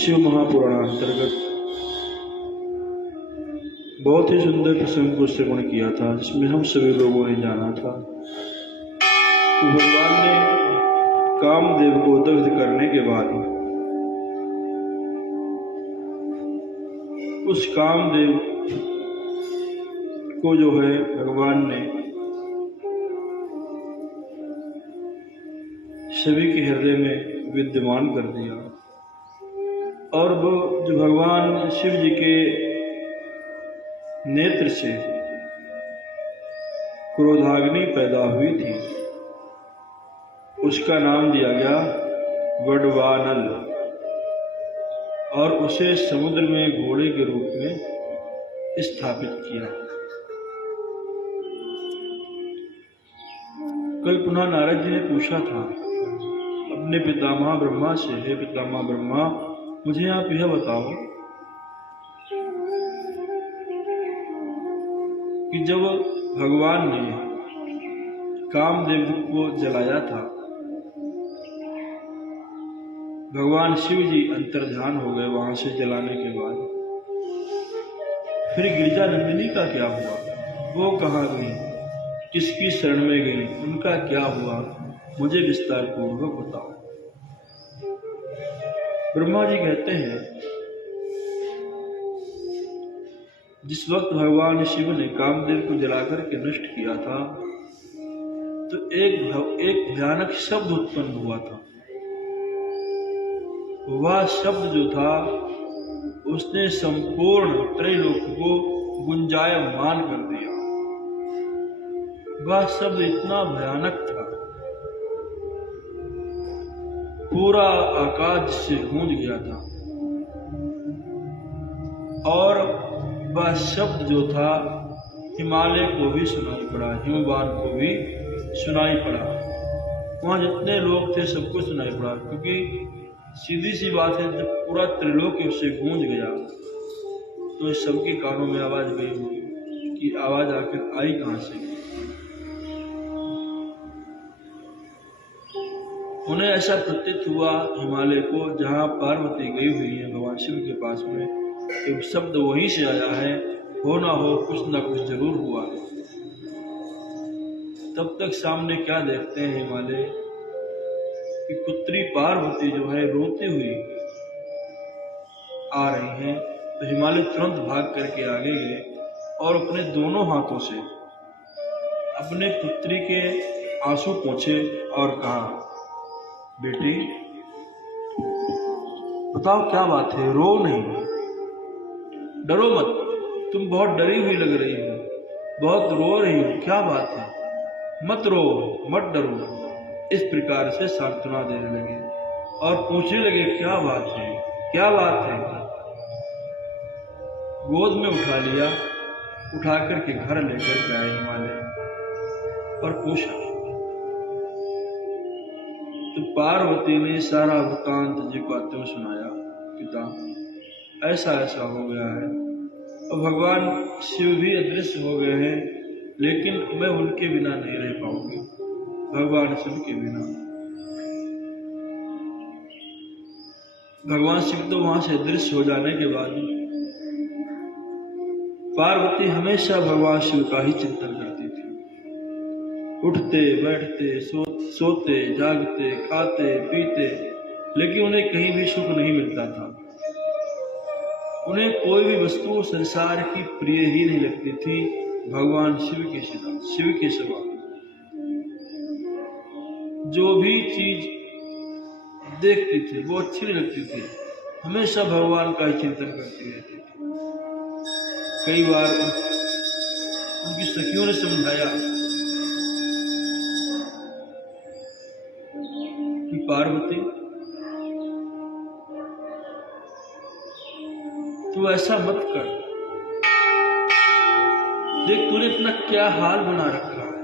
शिव महापुराण अंतर्गत बहुत ही सुंदर प्रसंग को श्रवण किया था, जिसमें हम सभी लोगों ने जाना था कि भगवान ने कामदेव को दग्ध करने के बाद उस कामदेव को जो है भगवान ने सभी के हृदय में विद्यमान कर दिया। और वो जो भगवान शिव जी के नेत्र से क्रोधाग्नि पैदा हुई थी, उसका नाम दिया गया वडवानल, और उसे समुद्र में घोड़े के रूप में स्थापित किया। कल पुनः नारद जी ने पूछा था अपने पितामह ब्रह्मा से, हे पितामह ब्रह्मा, मुझे आप यह बताओ कि जब भगवान ने कामदेव को जलाया था, भगवान शिव जी अंतर्ध्यान हो गए वहां से जलाने के बाद, फिर गिरिजा नंदिनी का क्या हुआ? वो कहाँ गई, किसकी शरण में गई, उनका क्या हुआ? मुझे विस्तार पूर्वक बताओ। ब्रह्मा जी कहते हैं, जिस वक्त भगवान शिव ने कामदेव को जलाकर के नष्ट किया था, तो एक भयानक शब्द उत्पन्न हुआ था। वह शब्द जो था, उसने संपूर्ण त्रैलोक को गुंजायमान कर दिया। वह शब्द इतना भयानक था, पूरा आकाश से गूंज गया था। और वह शब्द जो था हिमालय को भी सुनाई पड़ा, हिमवान को भी सुनाई पड़ा, वहां जितने लोग थे सबको सुनाई पड़ा। क्योंकि सीधी सी बात है, जब पूरा त्रिलोक उससे गूंज गया तो इस सबके कानों में आवाज गई होगी कि आवाज आखिर आई कहां से। उन्हें ऐसा प्रतीत हुआ हिमालय को, जहां पार्वती गई हुई है भगवान शिव के पास में, कि शब्द वहीं से आया है, हो ना हो कुछ ना कुछ जरूर हुआ। तब तक सामने क्या देखते हैं हिमालय कि पुत्री पार्वती जो है रोती हुई आ रही हैं। तो हिमालय तुरंत भाग करके आगे गए और अपने दोनों हाथों से अपने पुत्री के आंसू पोंछे और कहा, बेटी बताओ क्या बात है, रो नहीं, डरो मत, तुम बहुत डरी हुई लग रही हो, बहुत रो रही हो, क्या बात है, मत रो, मत डरो। इस प्रकार से सांत्वना देने लगे और पूछने लगे, क्या बात है, क्या बात है। गोद में उठा लिया, उठा करके घर लेकर के आए हिमालय और पूछा। तो पार्वती ने सारा वृत्तांत जी को आते हुए सुनाया, पिता ऐसा ऐसा हो गया है, और भगवान शिव भी अदृश्य हो गए हैं, लेकिन मैं उनके बिना नहीं रह पाऊंगी, भगवान शिव के बिना। भगवान शिव तो वहां से अदृश्य हो जाने के बाद पार्वती हमेशा भगवान शिव का ही चिंतन करती थी। उठते बैठते सोते जागते खाते पीते, लेकिन उन्हें कहीं भी सुख नहीं मिलता था। उन्हें कोई भी वस्तु संसार की प्रिय ही नहीं लगती थी भगवान शिव के सिवा। जो भी चीज देखती थी वो अच्छी नहीं लगती थी, हमेशा भगवान का ही चिंतन करती रहती थी। कई बार उनकी सखियों ने समझाया कि पार्वती तू ऐसा मत कर, देख तूने अपना क्या हाल बना रखा है,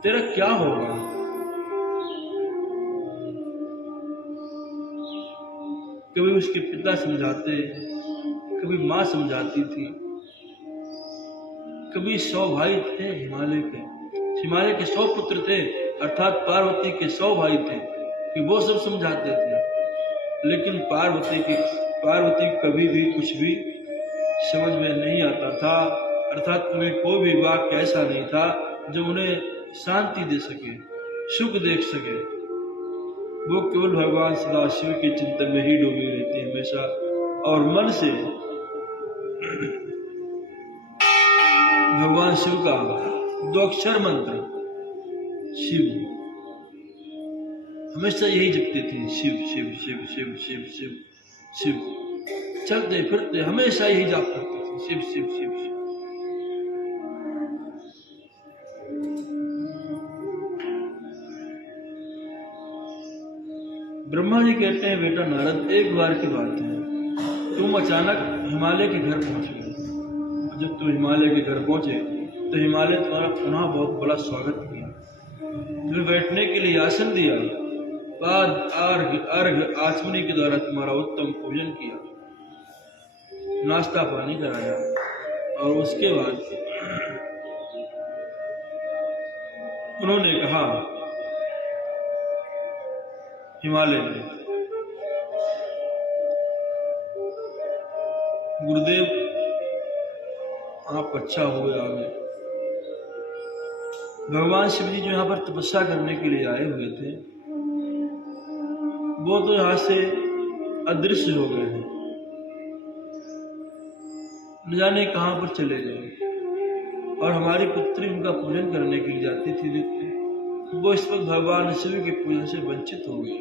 तेरा क्या होगा। कभी उसके पिता समझाते, कभी मां समझाती थी, कभी 100 भाई थे हिमालय के 100 पुत्र थे, अर्थात पार्वती के 100 भाई थे कि वो सब समझाते थे। लेकिन पार्वती कभी भी कुछ भी समझ में नहीं आता था, अर्थात उन्हें कोई भी वाक्य ऐसा नहीं था जो उन्हें शांति दे सके, सुख देख सके। वो केवल भगवान सदाशिव के चिंतन में ही डूबी रहती है हमेशा, और मन से भगवान शिव का 2 अक्षर मंत्र शिव हमेशा यही जपते थे, शिव शिव शिव शिव शिव शिव शिव, चलते फिरते हमेशा यही जाप करते थे, शिव शिव शिव शिव। ब्रह्मा जी कहते हैं, बेटा नारद, एक बार की बात है, तुम अचानक हिमालय के घर पहुंच गए। जब तुम हिमालय के घर पहुंचे तो हिमालय तुम्हारा पुनः बहुत बड़ा स्वागत किया, तुम्हें बैठने के लिए आसन दिया, बाद अर्घ आचमनी के द्वारा तुम्हारा उत्तम पूजन किया, नाश्ता पानी कराया, और उसके बाद उन्होंने कहा हिमालय में, गुरुदेव आप अच्छा हुए आ गए। भगवान शिव जी जो यहाँ पर तपस्या करने के लिए आए हुए थे, वो तो यहाँ से अदृश्य हो गए हैं, न जाने कहां पर चले गए। और हमारी पुत्री उनका पूजन करने के लिए जाती थी नित्य, वो इस वक्त भगवान शिव के पूजन से वंचित हो गई।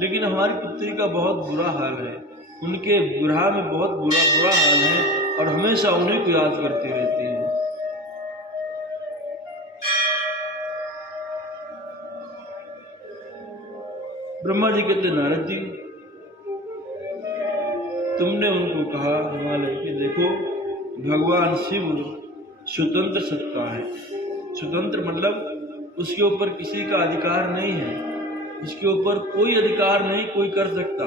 लेकिन हमारी पुत्री का बहुत बुरा हाल है, उनके विरह में बहुत बुरा हाल है, और हमेशा उन्हीं को याद करती रहती है। ब्रह्मा जी कहते, नारद जी, तुमने उनको कहा हिमालय के, देखो भगवान शिव स्वतंत्र सत्ता है। स्वतंत्र मतलब उसके ऊपर किसी का अधिकार नहीं है, उसके ऊपर कोई अधिकार नहीं कोई कर सकता,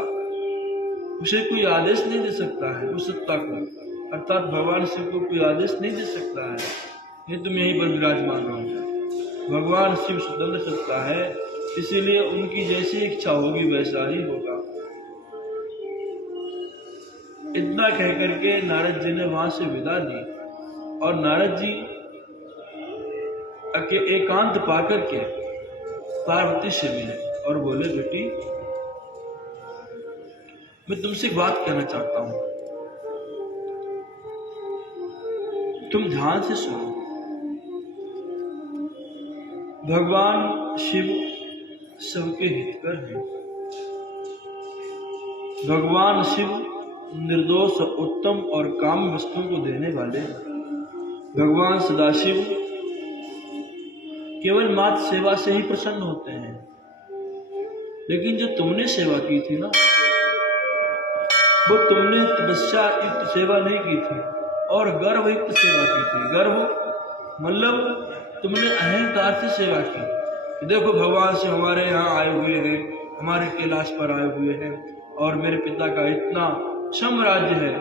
उसे कोई आदेश नहीं दे सकता है उस सत्ता को, अर्थात भगवान शिव को कोई आदेश नहीं दे सकता है। ये तुम यहीं पर विराजमान रहो। भगवान शिव स्वतंत्र सत्ता है, इसीलिए उनकी जैसी इच्छा होगी वैसा ही होगा। इतना कह करके नारद जी ने वहां से विदा दी, और नारद जी एकांत पाकर के पार्वती से मिले और बोले, बेटी मैं तुमसे एक बात कहना चाहता हूं, तुम ध्यान से सुनो। भगवान शिव सबके हितकर हैं। भगवान शिव निर्दोष, उत्तम और काम वस्तुओं को देने वाले हैं। भगवान सदाशिव केवल मात्र सेवा से ही प्रसन्न होते हैं, लेकिन जो तुमने सेवा की थी ना, वो तुमने तपस्या युक्त सेवा नहीं की थी और गर्व युक्त सेवा की थी। गर्व मतलब तुमने अहंकार से सेवा की। देखो भगवान से हमारे यहाँ आए हुए हैं, हमारे कैलाश पर आए हुए हैं, और मेरे पिता का इतना साम्राज्य है,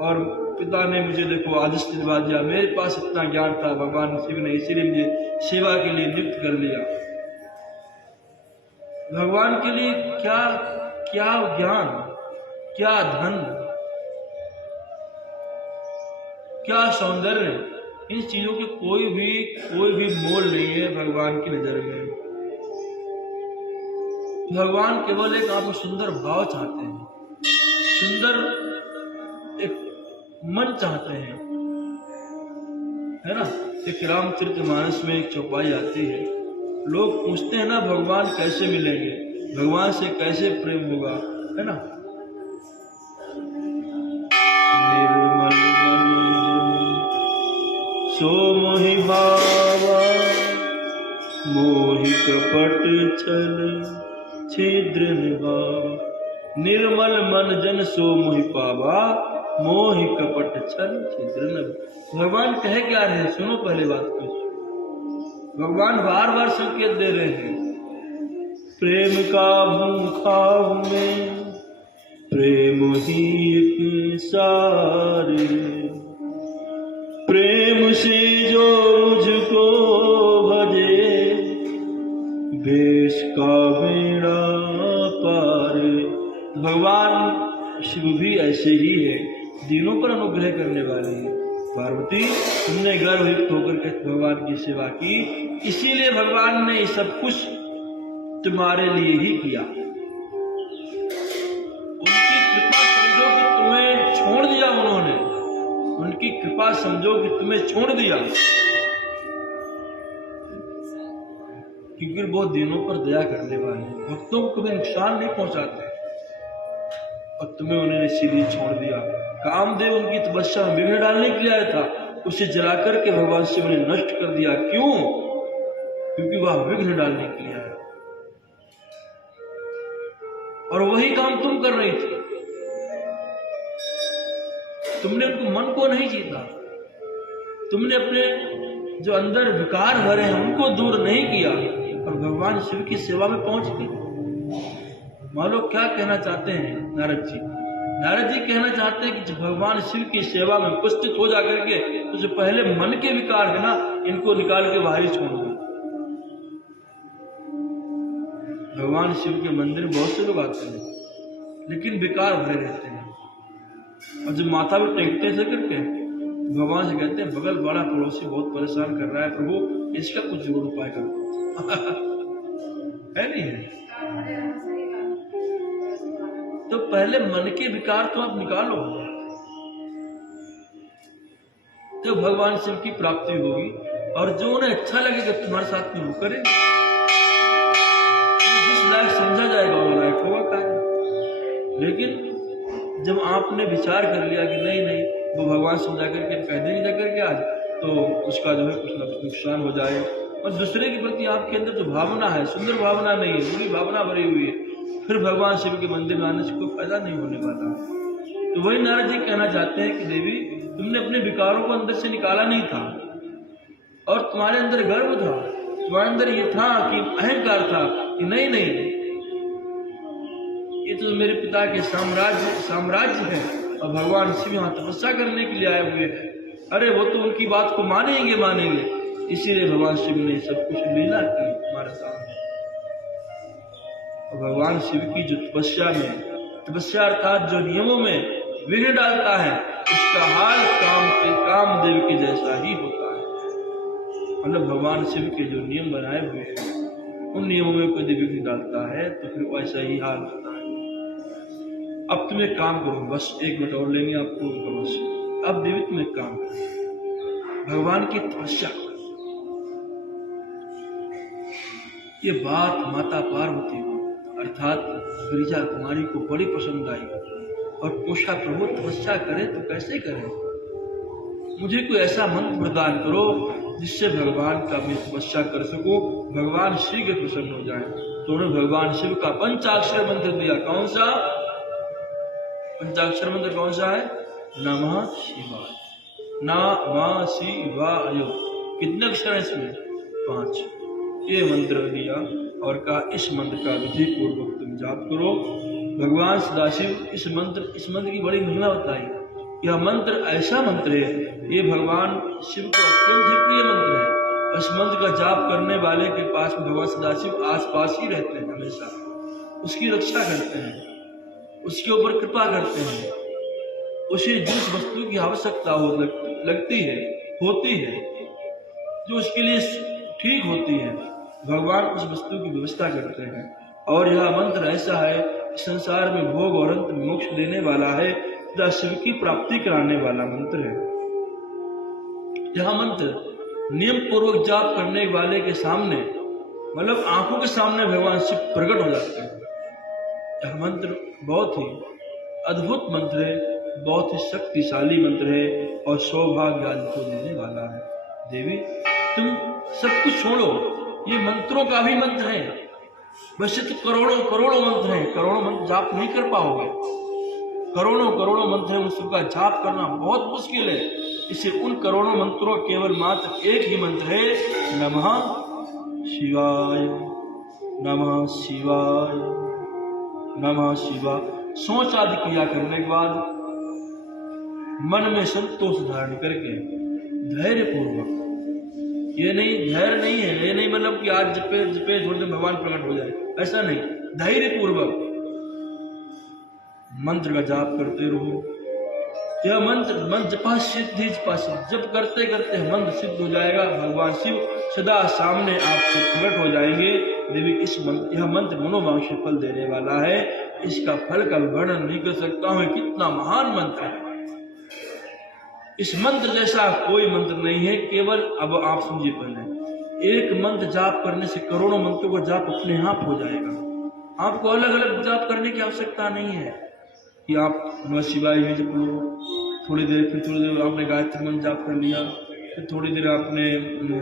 और पिता ने मुझे देखो आदेश दिलवा दिया, मेरे पास इतना ज्ञान था भगवान शिव ने, इसीलिए मुझे सेवा के लिए नियुक्त कर लिया। भगवान के लिए क्या क्या ज्ञान, क्या धन, क्या सौंदर्य, इन चीजों के कोई भी मोल नहीं है भगवान की नजर में। भगवान केवल एक आपको सुंदर भाव चाहते हैं, सुंदर एक मन चाहते हैं, है ना। एक रामचरितमानस में एक चौपाई आती है, लोग पूछते हैं ना भगवान कैसे मिलेंगे, भगवान से कैसे प्रेम होगा, है ना। निर्मल मन सो मोहि भावा, मोहि कपट छल छिद्र निभाव। निर्मल मन जन सो मोहि पावा, मोहि कपट छल छिद्र निभाव। भगवान कहे क्या रहे हैं, सुनो पहले बात को। भगवान बार बार संकेत दे रहे हैं, प्रेम का भूखा में प्रेम ही एक सारे, प्रेम से जो मुझको भजे, बेश का बेड़ा पार। भगवान शिव भी ऐसे ही है, दीनों पर अनुग्रह करने वाले हैं। पार्वती, तुमने गर्भयुक्त होकर के भगवान की सेवा की, इसीलिए भगवान ने ये सब कुछ तुम्हारे लिए ही किया। उनकी कृपा समझो कि तुम्हें छोड़ दिया उन्होंने, उनकी कृपा समझो कि तुम्हें छोड़ दिया, क्योंकि वो दीनों पर दया करने वाले हैं, भक्तों को कभी नुकसान नहीं पहुंचाते, और तुम्हें उन्होंने इसीलिए छोड़ दिया। कामदेव उनकी तपस्या में विघ्न डालने के लिए आया था, उसे जला करके भगवान शिव ने नष्ट कर दिया। क्यों? क्योंकि वह विघ्न डालने के लिए आया, और वही काम तुम कर रही थी। तुमने उनको मन को नहीं जीता, तुमने अपने जो अंदर विकार भरे हैं उनको दूर नहीं किया, और भगवान शिव की सेवा में पहुंच गए। मानो क्या कहना चाहते हैं नारद जी? नारद जी कहना चाहते हैं कि जब भगवान शिव की सेवा में उपस्थित हो जाकर के, तो जो पहले मन के विकार है ना, इनको निकाल के बाहर ही छोड़ दो। भगवान शिव के मंदिर में बहुत से लोग आते हैं, लेकिन विकार भरे रहते हैं, और जब माथा पर टेकते हैं करके भगवान से कहते हैं, बगल वाला पड़ोसी बहुत परेशान कर रहा है, प्रभु इसका कुछ जरूर उपाय करो। है नहीं है? तो पहले मन के विकार तो आप निकालो, तो भगवान शिव की प्राप्ति होगी, और जो उन्हें अच्छा लगेगा तुम्हारे साथ में वो करें, जिस लायक समझा जाएगा वो लायक होगा कार्य। लेकिन जब आपने विचार कर लिया कि नहीं नहीं वो भगवान समझा करके कह देंगे जाकर के आज, तो उसका जो है कुछ ना कुछ नुकसान हो जाए, और दूसरे के प्रति आपके अंदर जो भावना है, सुंदर भावना नहीं है, बुरी भावना भरी हुई है, फिर भगवान शिव के मंदिर में आने से कोई फायदा नहीं होने वाला। तो वही नारद जी कहना चाहते हैं कि देवी, तुमने अपने विकारों को अंदर से निकाला नहीं था, और तुम्हारे अंदर गर्व था, तुम्हारे अंदर ये था कि अहंकार था कि नहीं नहीं ये तो मेरे पिता के साम्राज्य है, और भगवान शिव यहाँ तपस्या करने के लिए आए हुए हैं, अरे वो तो उनकी बात को मानेंगे, इसीलिए भगवान शिव ने सब कुछ लीला की हमारे सामने। भगवान शिव की जो तपस्या अर्थात जो नियमों में विघ्न डालता है, उसका हाल कामदेव के जैसा ही होता है। मतलब भगवान शिव के जो नियम बनाए हुए हैं, उन नियमों में कोई विघ्न डालता है तो फिर वैसा ही हाल होता है। अब तुम एक काम करो, बस 1 मिनट और लेंगे आपको, बस अब देवी तुम एक काम करो, भगवान की तपस्या। ये बात माता पार्वती को अर्थात गिरिजा कुमारी को बड़ी पसंद आई, और पूछा, प्रभु तपस्या करें तो कैसे करें? मुझे कोई ऐसा मंत्र प्रदान करो जिससे भगवान का मैं तपस्या कर सकूं, भगवान शीघ्र प्रसन्न हो जाए। तो उन्होंने भगवान शिव का पंचाक्षर मंत्र दिया। कौन सा पंचाक्षर मंत्र? कौन सा है? नमः शिवाय। नमः शिवाय। कितने अक्षर है इसमें? 5। ये मंत्र दिया और कहा, इस मंत्र का विधि पूर्वक तुम जाप करो। भगवान सदाशिव इस मंत्र की बड़ी महिमा बताई। यह मंत्र ऐसा मंत्र है, ये भगवान शिव को अत्यंत ही प्रिय मंत्र है। इस मंत्र का जाप करने वाले के पास में भगवान सदाशिव आसपास ही रहते हैं, हमेशा उसकी रक्षा करते हैं, उसके ऊपर कृपा करते हैं। उसे जिस वस्तु की आवश्यकता होती है, जो उसके लिए ठीक होती है, भगवान उस वस्तु की व्यवस्था करते हैं। और यह मंत्र ऐसा है, संसार में भोग और अंत में मोक्ष देने वाला है, तथा शिव की प्राप्ति कराने वाला मंत्र है। यह मंत्र नियम पूर्वक जाप करने वाले के सामने, मतलब आंखों के सामने भगवान शिव प्रकट हो जाते हैं। यह मंत्र बहुत ही अद्भुत मंत्र है, बहुत ही शक्तिशाली मंत्र है, और सौभाग्य आदि को देने वाला है। देवी, तुम सब कुछ छोड़ो, ये मंत्रों का भी मंत्र है। वैसे तो करोड़ों मंत्र हैं, करोड़ों मंत्र जाप नहीं कर पाओगे, करोड़ों मंत्र हैं, उसका जाप करना बहुत मुश्किल है। इसे उन करोड़ों मंत्रों केवल मात्र एक ही मंत्र है, नमः शिवाय, नमः शिवाय, नमः शिवाय। सोच आदि क्रिया करने के बाद मन में संतोष धारण करके धैर्य पूर्वक, ये नहीं धैर्य नहीं है, ये नहीं मतलब कि आज जपे थोड़ी देर भगवान प्रकट हो जाए, ऐसा नहीं। धैर्य पूर्वक मंत्र का जाप करते रहो। यह मंत्र जपा सिद्धि जप करते करते मंत्र सिद्ध हो जाएगा। भगवान शिव सदा सामने आपसे प्रकट हो जाएंगे। देवी यह मंत्र मनोवांछित फल देने वाला है। इसका फल का वर्णन नहीं कर सकता हूँ, कितना महान मंत्र है। इस मंत्र जैसा कोई मंत्र नहीं है। केवल अब आप समझिए, पहले एक मंत्र जाप करने से करोड़ों मंत्रों का जाप अपने आप हो जाएगा। आपको अलग अलग जाप करने की आवश्यकता नहीं है कि आप नमः शिवाय में जप लो, थोड़ी देर, फिर थोड़ी देर आपने गायत्री मंत्र जाप कर लिया, फिर थोड़ी देर आपने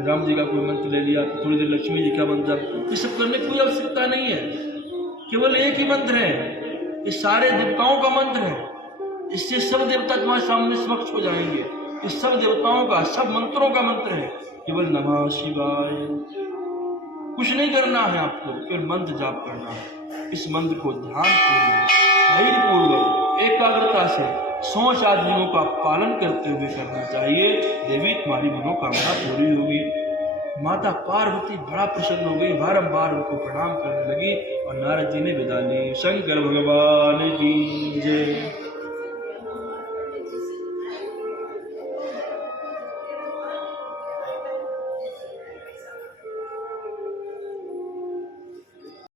राम जी का कोई मंत्र ले लिया, फिर थोड़ी देर लक्ष्मी जी का मंत्र जाप। ये सब करने की कोई आवश्यकता नहीं है। केवल एक ही मंत्र है, ये सारे देवताओं का मंत्र है। इससे सब देवता तुम्हारे सामने समक्ष हो जाएंगे। इस सब देवताओं का, सब मंत्रों का मंत्र है। केवल नमः शिवाय, कुछ नहीं करना है आपको, केवल मंत्र जाप करना है। इस मंत्र को ध्यानपूर्वक, धैर्यपूर्वक, एकाग्रता से 100 आदमियों का पालन करते हुए करना चाहिए। देवी तुम्हारी मनोकामना पूरी होगी। माता पार्वती बड़ा प्रसन्न हो गई, बारंबार उनको प्रणाम करने लगी और नारद जी ने विदा ली। शंकर भगवान की जय।